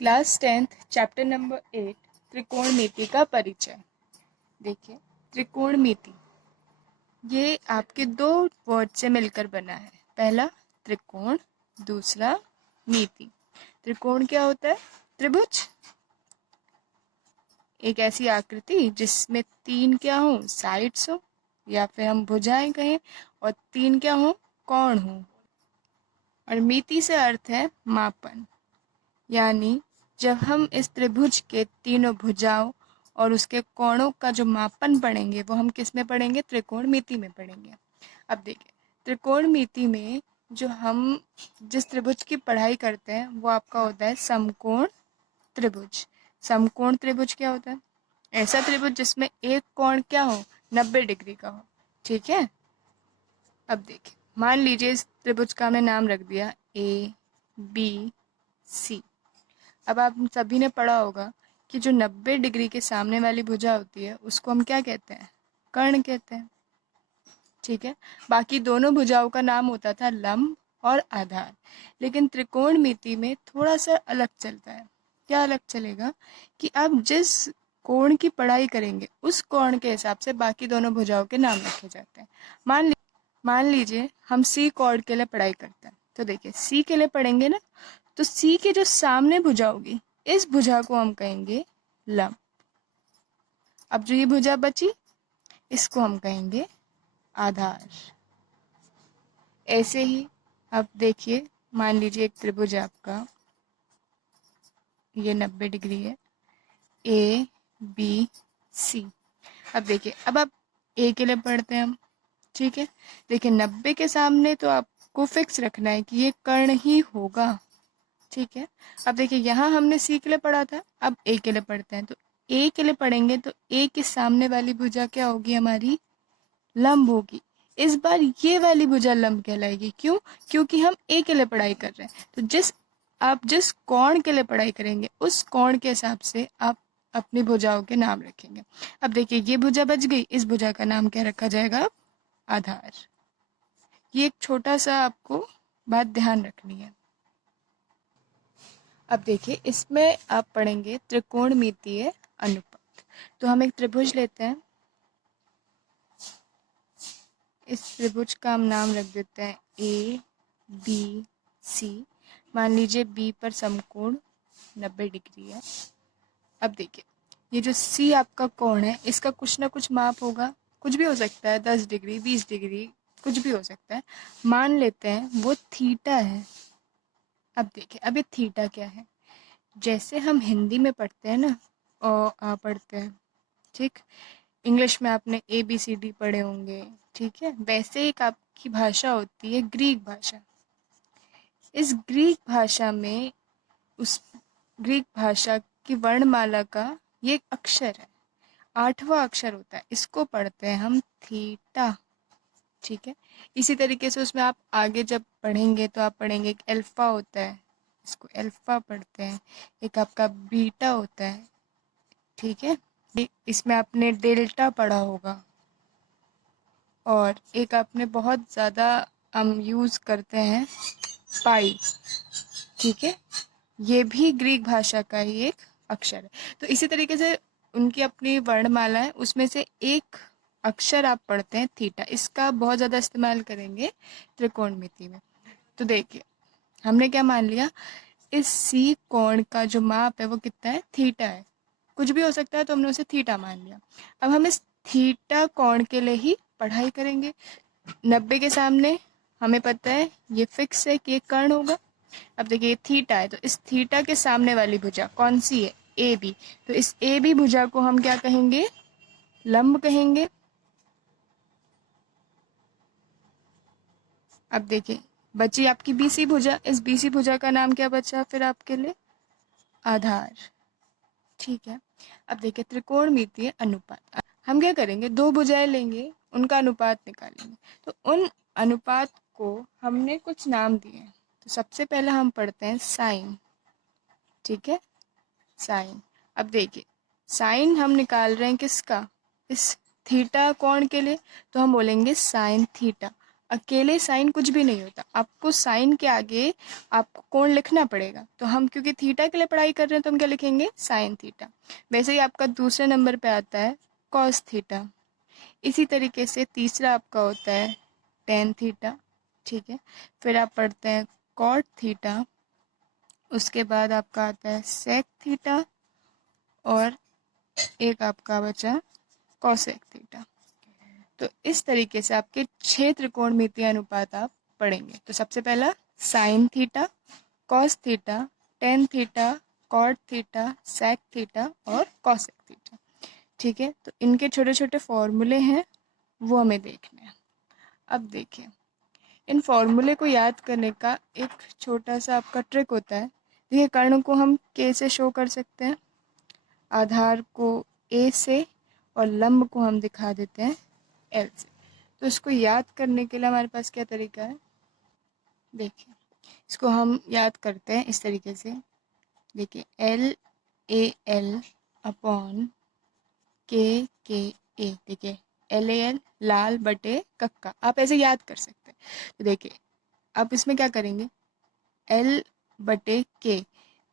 Class 10th chapter number 8 त्रिकोणमिति का परिचय। देखिए, त्रिकोणमिति ये आपके दो वर्ड से मिलकर बना है। पहला त्रिकोण, दूसरा मिति। त्रिकोण क्या होता है? त्रिभुज, एक ऐसी आकृति जिसमें तीन क्या हो? साइड्स हो, या फिर हम भुजाएं कहें, और तीन क्या हो? कोण हो। और मिति से अर्थ है मापन, यानी जब हम इस त्रिभुज के तीनों भुजाओं और उसके कोणों का जो मापन पढ़ेंगे वो हम किस में पढ़ेंगे? त्रिकोणमिति में पढ़ेंगे। अब देखिए, त्रिकोणमिति में जो हम जिस त्रिभुज की पढ़ाई करते हैं वो आपका होता है समकोण त्रिभुज। समकोण त्रिभुज क्या होता है? ऐसा त्रिभुज जिसमें एक कोण क्या हो? 90 डिग्री का हो। ठीक है। अब देखिए, मान लीजिए इस त्रिभुज का हमने नाम रख दिया ए बी सी। अब आप सभी ने पढ़ा होगा कि जो 90 डिग्री के सामने वाली भुजा होती है उसको हम क्या कहते हैं? कर्ण कहते हैं। ठीक है। बाकी दोनों भुजाओं का नाम होता था लंब और आधार, लेकिन त्रिकोणमिति में थोड़ा सा अलग चलता है। क्या अलग चलेगा? कि आप जिस कोण की पढ़ाई करेंगे उस कोण के हिसाब से बाकी दोनों भुजाओं के नाम रखे जाते हैं। मान लीजिए हम सी कोण के लिए पढ़ाई करते हैं, तो देखिए सी के लिए पढ़ेंगे ना, तो सी के जो सामने भुजा होगी इस भुजा को हम कहेंगे लंब। अब जो ये भुजा बची इसको हम कहेंगे आधार। ऐसे ही अब देखिए, मान लीजिए एक त्रिभुज आपका, ये 90 डिग्री है, ए बी सी। अब देखिए, अब आप ए के लिए पढ़ते हैं हम। ठीक है। देखिए 90 के सामने तो आपको फिक्स रखना है कि ये कर्ण ही होगा। ठीक है। अब देखिए यहाँ हमने सी के लिए पढ़ा था, अब ए के लिए पढ़ते हैं। तो ए के लिए पढ़ेंगे तो ए के सामने वाली भुजा क्या होगी? हमारी लंब होगी। इस बार ये वाली भुजा लंब कहलाएगी। क्यों? क्योंकि हम ए के लिए पढ़ाई कर रहे हैं। तो आप जिस कोण के लिए पढ़ाई करेंगे उस कोण के हिसाब से आप अपनी भुजाओं के नाम रखेंगे। अब देखिए ये भुजा बच गई, इस भुजा का नाम क्या रखा जाएगा? आधार। ये एक छोटा सा आपको बात ध्यान रखनी है। अब देखिए, इसमें आप पढ़ेंगे त्रिकोणमितीय अनुपात। तो हम एक त्रिभुज लेते हैं, इस त्रिभुज का हम नाम रख देते हैं ए बी सी। मान लीजिए बी पर समकोण 90 डिग्री है। अब देखिए, ये जो सी आपका कोण है इसका कुछ ना कुछ माप होगा, कुछ भी हो सकता है, 10 डिग्री 20 डिग्री, कुछ भी हो सकता है। मान लेते हैं वो थीटा है। अब देखिए, अब ये थीटा क्या है? जैसे हम हिंदी में पढ़ते हैं ना, पढ़ते हैं, ठीक, इंग्लिश में आपने ABCD पढ़े होंगे, ठीक है, वैसे एक आपकी भाषा होती है ग्रीक भाषा। इस ग्रीक भाषा में उस ग्रीक भाषा की वर्णमाला का ये एक अक्षर है, 8वां अक्षर होता है, इसको पढ़ते हैं हम थीटा। ठीक है। इसी तरीके से उसमें आप आगे जब पढ़ेंगे तो आप पढ़ेंगे एक अल्फा होता है, इसको अल्फा पढ़ते हैं। एक आपका बीटा होता है। ठीक है। इसमें आपने डेल्टा पढ़ा होगा। और एक आपने बहुत ज़्यादा हम यूज़ करते हैं पाई। ठीक है। ये भी ग्रीक भाषा का ही एक अक्षर है। तो इसी तरीके से उनकी अपनी वर्णमाला है, उसमें से एक अक्षर आप पढ़ते हैं थीटा। इसका बहुत ज़्यादा इस्तेमाल करेंगे त्रिकोणमिति में। तो देखिए, हमने क्या मान लिया? इस सी कोण का जो माप है वो कितना है? थीटा है। कुछ भी हो सकता है, तो हमने उसे थीटा मान लिया। अब हम इस थीटा कोण के लिए ही पढ़ाई करेंगे। 90 के सामने हमें पता है ये फिक्स है कि ये कर्ण होगा। अब देखिए थीटा है, तो इस थीटा के सामने वाली भुजा कौन सी है? A B. तो इस ए बी भुजा को हम क्या कहेंगे? लंब कहेंगे। अब देखिए बची आपकी बीसी भुजा, इस बीसी भुजा का नाम क्या बचा फिर आपके लिए? आधार। ठीक है। अब देखिए त्रिकोणमितीय अनुपात, हम क्या करेंगे? दो भुजाएं लेंगे, उनका अनुपात निकालेंगे। तो उन अनुपात को हमने कुछ नाम दिए हैं। तो सबसे पहले हम पढ़ते हैं साइन। ठीक है, साइन। अब देखिए, साइन हम निकाल रहे हैं किसका? इस थीटा कोण के लिए, तो हम बोलेंगे साइन थीटा। अकेले साइन कुछ भी नहीं होता, आपको साइन के आगे आपको कोण लिखना पड़ेगा। तो हम क्योंकि थीटा के लिए पढ़ाई कर रहे हैं तो हम क्या लिखेंगे, साइन थीटा। वैसे ही आपका दूसरे नंबर पे आता है कॉस थीटा। इसी तरीके से तीसरा आपका होता है टेन थीटा, ठीक है। फिर आप पढ़ते हैं कॉट थीटा, उसके बाद आपका आता है सेक थीटा, और एक आपका बचा कॉसेक थीटा। तो इस तरीके से आपके 6 त्रिकोणमितीय अनुपात आप पढ़ेंगे। तो सबसे पहला sine theta, cos theta, tan theta, cot theta, sec theta और कॉसेक थीटा, ठीक है। तो इनके छोटे छोटे फॉर्मूले हैं, वो हमें देखने हैं। अब देखिए, इन फॉर्मूले को याद करने का एक छोटा सा आपका ट्रिक होता है। देखिए, कर्ण को हम के से शो कर सकते हैं, आधार को ए से, और लंब को हम दिखा देते हैं एल से। तो इसको याद करने के लिए हमारे पास क्या तरीका है, देखिए इसको हम याद करते हैं इस तरीके से। देखिए एल ए एल अपॉन के ए, देखिए एल ए एल लाल बटे कक्का, आप ऐसे याद कर सकते हैं। तो देखिए अब इसमें क्या करेंगे, एल बटे के,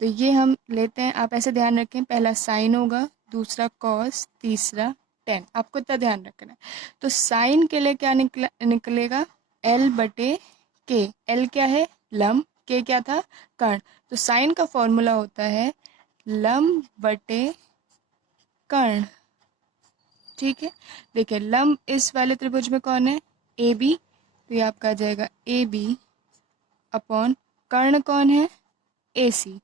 तो ये हम लेते हैं, आप ऐसे ध्यान रखें, पहला साइन होगा, दूसरा कॉस, तीसरा टेन, आपको इतना ध्यान रखना है। तो साइन के लिए क्या निकलेगा, एल बटे के। एल क्या है, लंब, के क्या था, कर्ण। तो साइन का फॉर्मूला होता है लंब बटे कर्ण, ठीक है। देखिए लंब इस वाले त्रिभुज में कौन है, ए बी, तो ये आपका आ जाएगा ए बी अपॉन कर्ण कौन है, ए सी,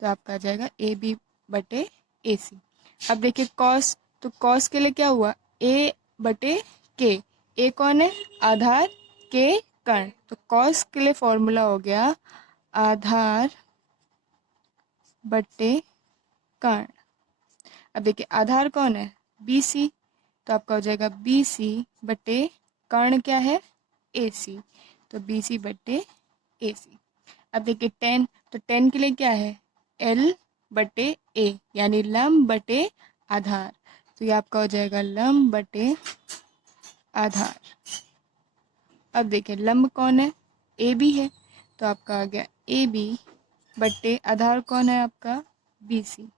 तो आपका आ जाएगा ए बी बटे ए सी। अब देखिए कॉस, तो कॉस के लिए क्या हुआ, ए बटे के, ए कौन है, आधार, के कर्ण, तो कॉस के लिए फॉर्मूला हो गया आधार बटे कर्ण। अब देखिए आधार कौन है, बी सी, तो आपका हो जाएगा बी सी बटे कर्ण क्या है, ए सी, तो बी सी बटे ए सी। अब देखिए टेन, तो टेन के लिए क्या है, एल बटे ए, यानी लंब बटे आधार, तो ये आपका हो जाएगा लंब बटे आधार। अब देखिए लंब कौन है, ए बी है, तो आपका आ गया ए बी बटे आधार कौन है आपका, बी सी।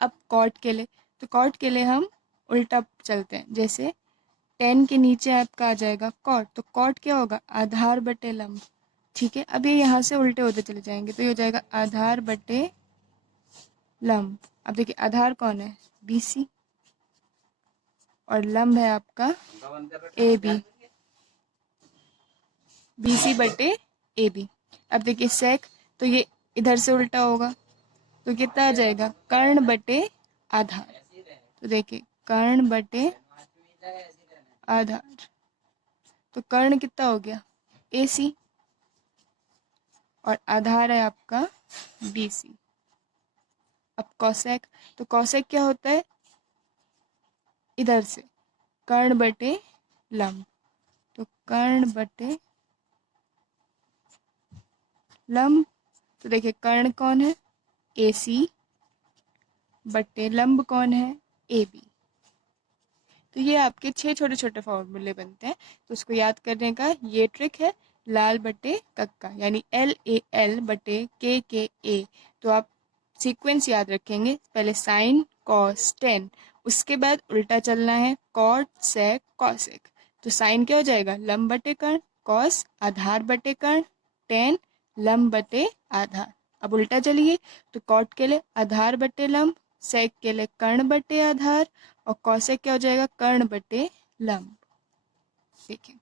अब कॉट के लिए, तो कॉट के लिए हम उल्टा चलते हैं, जैसे टेन के नीचे आपका आ जाएगा कॉट, तो कॉट क्या होगा, आधार बटे लंब, ठीक है। अब ये यहाँ से उल्टे होते चले जाएंगे, तो ये हो जाएगा आधार बटे लंब। अब देखिए आधार कौन है, बी सी, और लंब है आपका ए बी, बी सी बटे ए बी। अब देखिए सेक, तो ये इधर से उल्टा होगा, तो कितना आ जाएगा, कर्ण बटे आधार, तो देखिए कर्ण बटे आधार, तो कर्ण कितना हो गया, ए सी, और आधार है आपका बी सी। अब कॉसेक, तो कॉसेक क्या होता है, इधर से कर्ण बटे लंब, तो कर्ण बटे लंब, तो देखिए कर्ण कौन है, ए सी बटे लंब कौन है, ए बी। तो ये आपके 6 छोटे छोटे फॉर्मूले बनते हैं। तो उसको याद करने का ये ट्रिक है, लाल बटे कक्का, यानी एल ए एल बटे के ए। तो आप सीक्वेंस याद रखेंगे, पहले साइन कॉस टेन, उसके बाद उल्टा चलना है, कॉट सेक कॉसेक। तो साइन क्या हो जाएगा, लंब बटे कर्ण, कॉस आधार बटे कर्ण, टेन लंब बटे आधार। अब उल्टा चलिए, तो कॉट के लिए आधार बटे लंब, सेक के लिए कर्ण बटे आधार, और कॉसेक क्या हो जाएगा, कर्ण बटे लंब। देखिए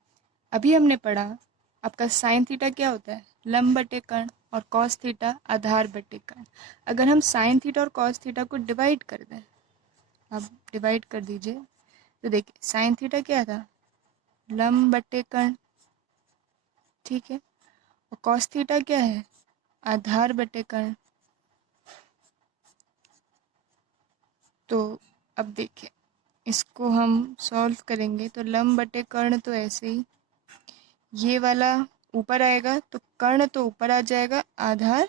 अभी हमने पढ़ा आपका साइन थीटा क्या होता है, लंब बटे कर्ण, और कॉस थीटा आधार बटे कर्ण। अगर हम साइन थीटा और कॉस थीटा को डिवाइड कर दें, आप डिवाइड कर दीजिए, तो देखिए साइन थीटा क्या था, लंब बटे कर्ण, ठीक है, और कॉस थीटा क्या है, आधार बटे कर्ण। तो अब देखिए इसको हम सॉल्व करेंगे, तो लंब बटे कर्ण तो ऐसे ही, ये वाला ऊपर आएगा, तो कर्ण तो ऊपर आ जाएगा, आधार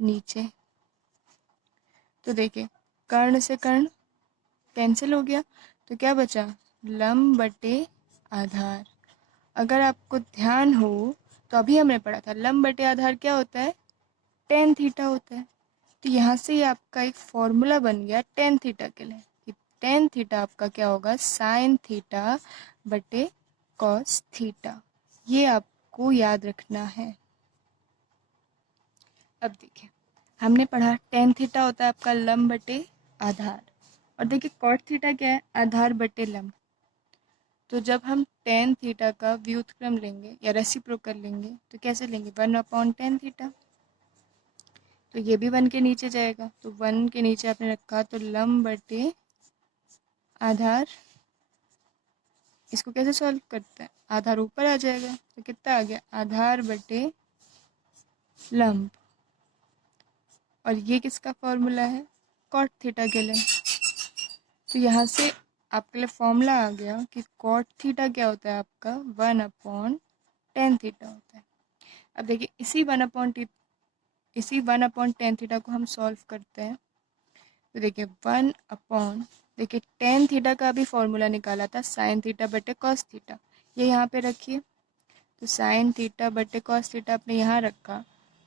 नीचे। तो देखिए कर्ण से कर्ण कैंसिल हो गया, तो क्या बचा, लंब बटे आधार। अगर आपको ध्यान हो तो अभी हमने पढ़ा था लंब बटे आधार क्या होता है, टेन थीटा होता है। तो यहाँ से ही आपका एक फॉर्मूला बन गया टेन थीटा के लिए कि टेन थीटा आपका क्या होगा, साइन थीटा बटे कॉस थीटा। ये आपको याद रखना है। अब देखिए हमने पढ़ा टेन थीटा होता है आपका लंब बटे आधार, और देखिए कॉट थीटा क्या है, आधार बटे लंब। तो जब हम टेन थीटा का व्युत्क्रम लेंगे या रेसिप्रोकल लेंगे तो कैसे लेंगे, 1/10 थीटा। तो ये भी 1 के नीचे जाएगा, तो 1 के नीचे आपने रखा तो लंब बटे आधार। इसको कैसे सॉल्व करते हैं, आधार ऊपर आ जाएगा तो कितना आ गया, आधार बटे लंब। और ये किसका फॉर्मूला है, कॉट थीटा के लिए। तो यहाँ से आपके लिए फॉर्मूला आ गया कि कॉट थीटा क्या होता है आपका, 1/10 थीटा होता है। अब देखिए इसी 1/10 थीटा को हम सॉल्व करते हैं। तो देखिए देखिए टेन थीटा का भी फॉर्मूला निकाला था, साइन थीटा बटे कॉस थीटा। ये यहाँ पे रखिए, तो साइन थीटा बटे कॉस थीटा आपने यहाँ रखा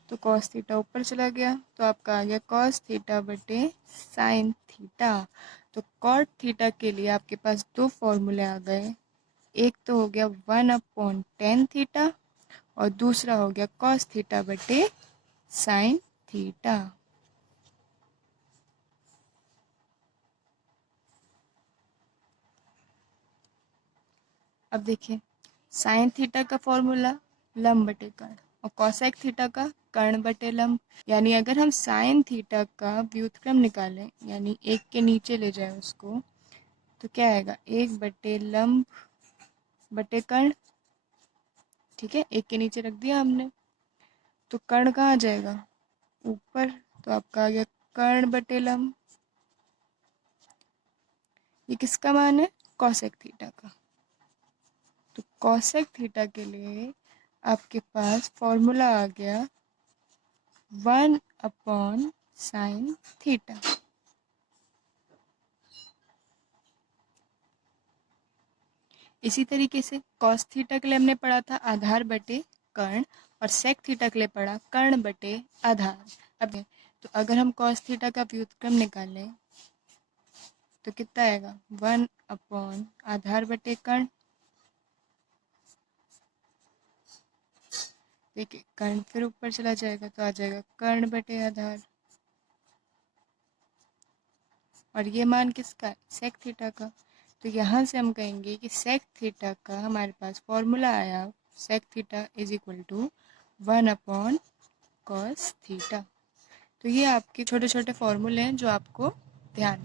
तो कॉस थीटा ऊपर चला गया, तो आपका आ गया कॉस थीटा बटे साइन थीटा। तो कॉट थीटा के लिए आपके पास दो फॉर्मूले आ गए, एक तो हो गया 1/10 थीटा और दूसरा हो गया कॉस थीटा बटे साइन थीटा। अब देखिए साइन थीटा का फॉर्मूला लंब बटे कर्ण और कॉसेक थीटा का कर्ण बटे लंब। यानी अगर हम साइन थीटा का व्युत्क्रम निकालें, यानी एक के नीचे ले जाए उसको, तो क्या आएगा, 1/लंब बटे कर्ण। ठीक है, एक के नीचे रख दिया हमने, तो कर्ण कहाँ जाएगा, ऊपर। तो आपका आ गया कर्ण बटे लंब। ये किसका मान है, कॉसेक थीटा का। तो कॉसेक थीटा के लिए आपके पास फॉर्मूला आ गया 1/sin थीटा। इसी तरीके से कॉस थीटा के लिए हमने पढ़ा था आधार बटे कर्ण, और सेक थीटा के लिए पढ़ा कर्ण बटे आधार। अब तो अगर हम कॉस थीटा का व्युत्क्रम निकालें तो कितना आएगा, 1/आधार बटे कर्ण। देखिए कर्ण फिर ऊपर चला जाएगा तो आ जाएगा कर्ण बटे आधार। और ये मान किसका है, सेक थीटा का। तो यहाँ से हम कहेंगे कि सेक थीटा का हमारे पास फॉर्मूला आया, sec theta is equal to 1/cos theta. तो ये आपके छोटे छोटे फॉर्मूले हैं जो आपको ध्यान